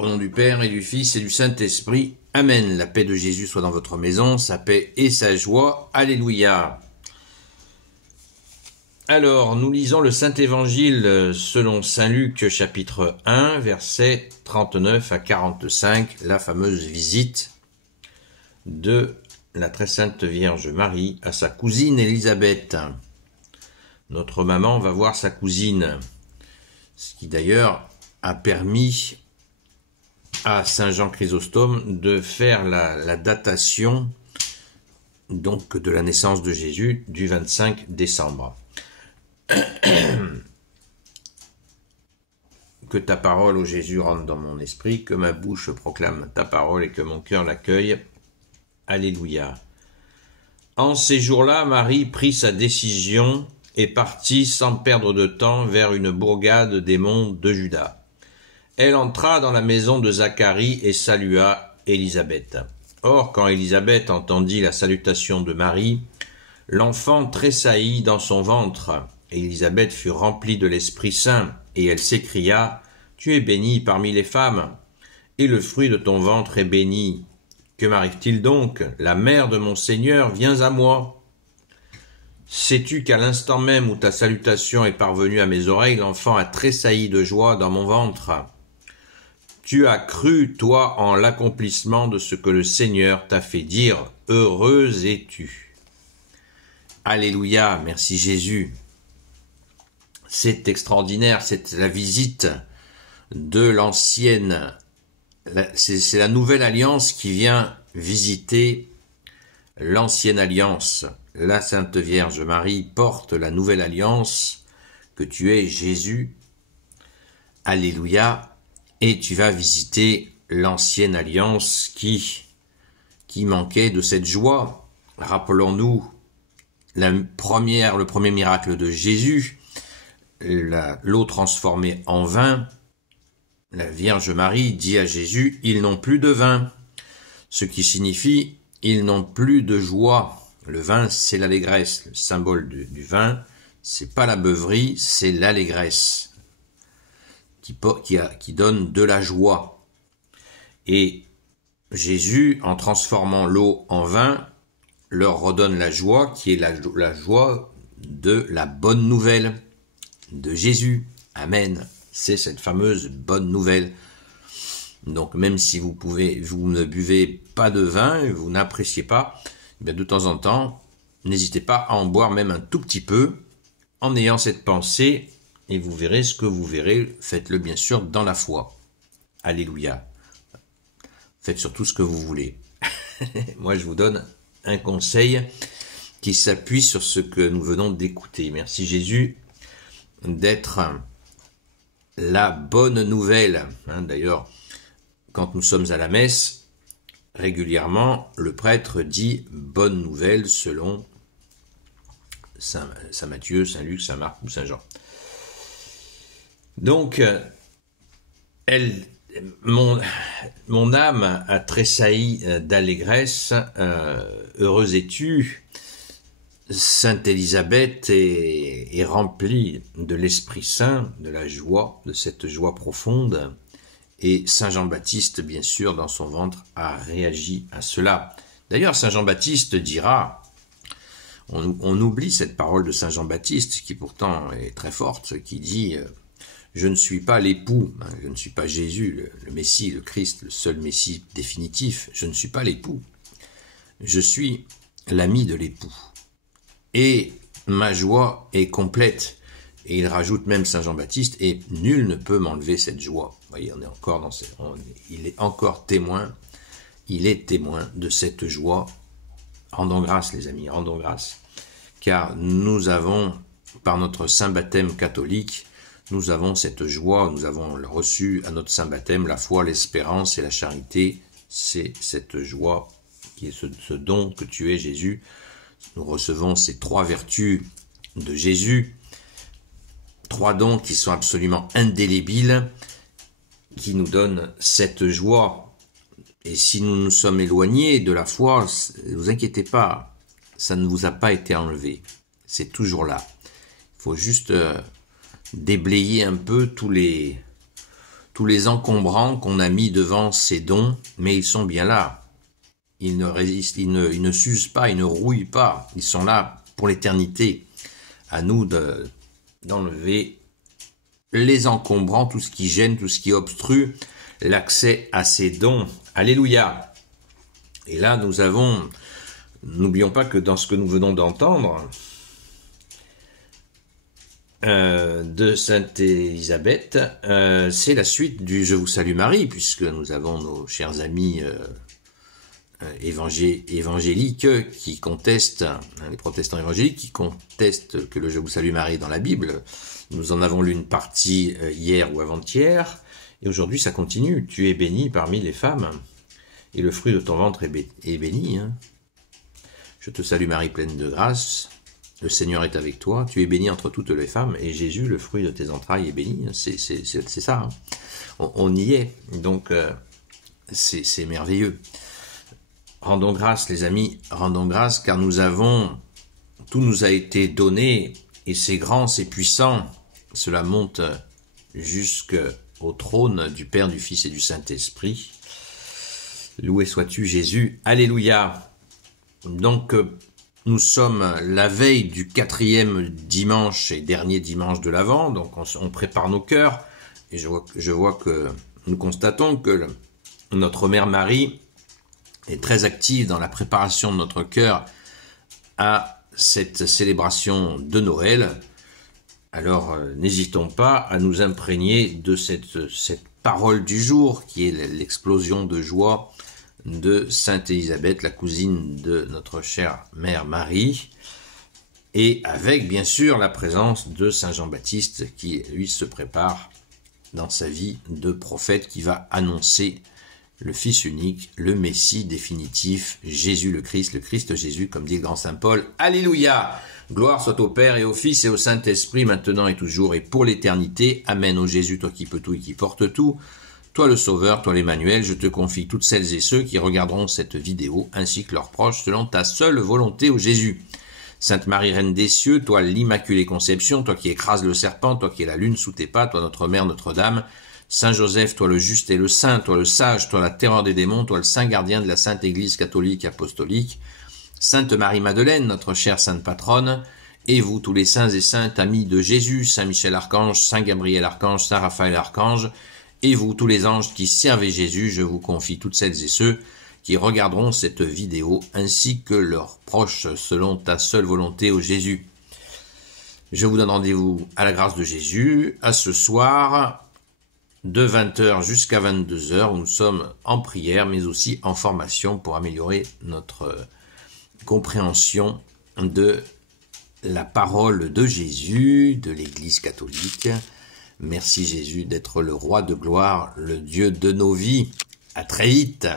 Au nom du Père et du Fils et du Saint-Esprit. Amen. La paix de Jésus soit dans votre maison, sa paix et sa joie. Alléluia. Alors, nous lisons le Saint-Évangile selon Saint Luc, chapitre 1, versets 39 à 45, la fameuse visite de la très sainte Vierge Marie à sa cousine Élisabeth. Notre maman va voir sa cousine, ce qui d'ailleurs a permis à Saint Jean Chrysostome de faire la datation donc de la naissance de Jésus du 25 décembre. Que ta parole, ô Jésus, rentre dans mon esprit, que ma bouche proclame ta parole et que mon cœur l'accueille. Alléluia. En ces jours-là, Marie prit sa décision et partit sans perdre de temps vers une bourgade des monts de Juda. Elle entra dans la maison de Zacharie et salua Élisabeth. Or, quand Élisabeth entendit la salutation de Marie, l'enfant tressaillit dans son ventre. Élisabeth fut remplie de l'Esprit Saint, et elle s'écria : « Tu es bénie parmi les femmes, et le fruit de ton ventre est béni. Que m'arrive-t-il donc ? La mère de mon Seigneur vient à moi. Sais-tu qu'à l'instant même où ta salutation est parvenue à mes oreilles, l'enfant a tressailli de joie dans mon ventre ? Tu as cru, toi, en l'accomplissement de ce que le Seigneur t'a fait dire. Heureuse es-tu. » Alléluia, merci Jésus. C'est extraordinaire, c'est la visite de l'ancienne, c'est la nouvelle alliance qui vient visiter l'ancienne alliance. La Sainte Vierge Marie porte la nouvelle alliance que tu es Jésus. Alléluia. Et tu vas visiter l'ancienne alliance qui manquait de cette joie. Rappelons-nous le premier miracle de Jésus, l'eau transformée en vin. La Vierge Marie dit à Jésus : ils n'ont plus de vin, ce qui signifie ils n'ont plus de joie. Le vin, c'est l'allégresse. Le symbole du vin, c'est pas la beuverie, c'est l'allégresse qui donne de la joie. Et Jésus, en transformant l'eau en vin, leur redonne la joie, qui est la joie de la bonne nouvelle de Jésus. Amen. C'est cette fameuse bonne nouvelle. Donc même si vous ne buvez pas de vin, vous n'appréciez pas, bien de temps en temps, n'hésitez pas à en boire même un tout petit peu, en ayant cette pensée, et vous verrez ce que vous verrez. Faites-le bien sûr dans la foi. Alléluia. Faites surtout ce que vous voulez. Moi je vous donne un conseil qui s'appuie sur ce que nous venons d'écouter. Merci Jésus d'être la bonne nouvelle. D'ailleurs, quand nous sommes à la messe, régulièrement, le prêtre dit « bonne nouvelle » selon Saint Matthieu, Saint Luc, Saint Marc ou Saint Jean. Donc, mon âme a tressailli d'allégresse. Heureuse es-tu. Sainte Élisabeth est remplie de l'Esprit Saint, de la joie, de cette joie profonde. Et Saint Jean-Baptiste, bien sûr, dans son ventre, a réagi à cela. D'ailleurs, Saint Jean-Baptiste dira, on oublie cette parole de Saint Jean-Baptiste, qui pourtant est très forte, qui dit « Je ne suis pas l'époux, je ne suis pas Jésus, le Messie, le Christ, le seul Messie définitif, je ne suis pas l'époux, je suis l'ami de l'époux. Et ma joie est complète. » Et il rajoute même Saint Jean-Baptiste, et nul ne peut m'enlever cette joie. Vous voyez, il est encore témoin, il est témoin de cette joie. Rendons grâce, les amis, rendons grâce. Car nous avons, par notre saint baptême catholique, nous avons cette joie, nous avons reçu à notre saint baptême la foi, l'espérance et la charité. C'est cette joie qui est ce don que tu es, Jésus. Nous recevons ces trois vertus de Jésus, trois dons qui sont absolument indélébiles, qui nous donnent cette joie. Et si nous nous sommes éloignés de la foi, ne vous inquiétez pas, ça ne vous a pas été enlevé. C'est toujours là. Il faut juste déblayer un peu tous les tous les encombrants qu'on a mis devant ces dons, mais ils sont bien là. Ils ne résistent, ils ne s'usent pas, ils ne rouillent pas. Ils sont là pour l'éternité. À nous d'enlever les encombrants, tout ce qui gêne, tout ce qui obstrue l'accès à ces dons. Alléluia. Et là, n'oublions pas que dans ce que nous venons d'entendre, de Sainte Élisabeth, c'est la suite du Je vous salue Marie, puisque nous avons nos chers amis évangéliques qui contestent, les protestants évangéliques qui contestent que le Je vous salue Marie est dans la Bible. Nous en avons lu une partie hier ou avant-hier, et aujourd'hui ça continue. Tu es bénie parmi les femmes, et le fruit de ton ventre est béni. Hein. Je te salue Marie, pleine de grâce. Le Seigneur est avec toi, tu es bénie entre toutes les femmes, et Jésus, le fruit de tes entrailles, est béni. C'est ça. Hein. On y est, donc c'est merveilleux. Rendons grâce, les amis, rendons grâce, car tout nous a été donné, et c'est grand, c'est puissant. Cela monte jusqu'au trône du Père, du Fils et du Saint-Esprit. Loué sois-tu, Jésus. Alléluia. Donc, nous sommes la veille du 4e dimanche et dernier dimanche de l'Avent, donc on prépare nos cœurs, et je vois que nous constatons que notre Mère Marie est très active dans la préparation de notre cœur à cette célébration de Noël. Alors n'hésitons pas à nous imprégner de cette parole du jour qui est l'explosion de joie de Sainte Élisabeth, la cousine de notre chère Mère Marie, et avec bien sûr la présence de Saint Jean-Baptiste qui lui se prépare dans sa vie de prophète qui va annoncer le Fils unique, le Messie définitif, Jésus le Christ Jésus, comme dit le grand Saint Paul. Alléluia! Gloire soit au Père et au Fils et au Saint-Esprit, maintenant et toujours et pour l'éternité. Amen. Ô Jésus, toi qui peux tout et qui portes tout, toi le Sauveur, toi l'Emmanuel, je te confie toutes celles et ceux qui regarderont cette vidéo, ainsi que leurs proches, selon ta seule volonté, ô Jésus. Sainte Marie, Reine des cieux, toi l'Immaculée Conception, toi qui écrases le serpent, toi qui es la lune sous tes pas, toi notre Mère, Notre-Dame, Saint Joseph, toi le juste et le saint, toi le sage, toi la terreur des démons, toi le saint gardien de la Sainte Église catholique apostolique, Sainte Marie-Madeleine, notre chère Sainte Patronne, et vous tous les saints et saintes amis de Jésus, Saint Michel Archange, Saint Gabriel Archange, Saint Raphaël Archange, et vous tous les anges qui servez Jésus, je vous confie toutes celles et ceux qui regarderont cette vidéo, ainsi que leurs proches, selon ta seule volonté, ô Jésus. Je vous donne rendez-vous à la grâce de Jésus, à ce soir, de 20h jusqu'à 22h, où nous sommes en prière, mais aussi en formation pour améliorer notre compréhension de la parole de Jésus, de l'Église catholique. Merci Jésus d'être le roi de gloire, le Dieu de nos vies. À très vite.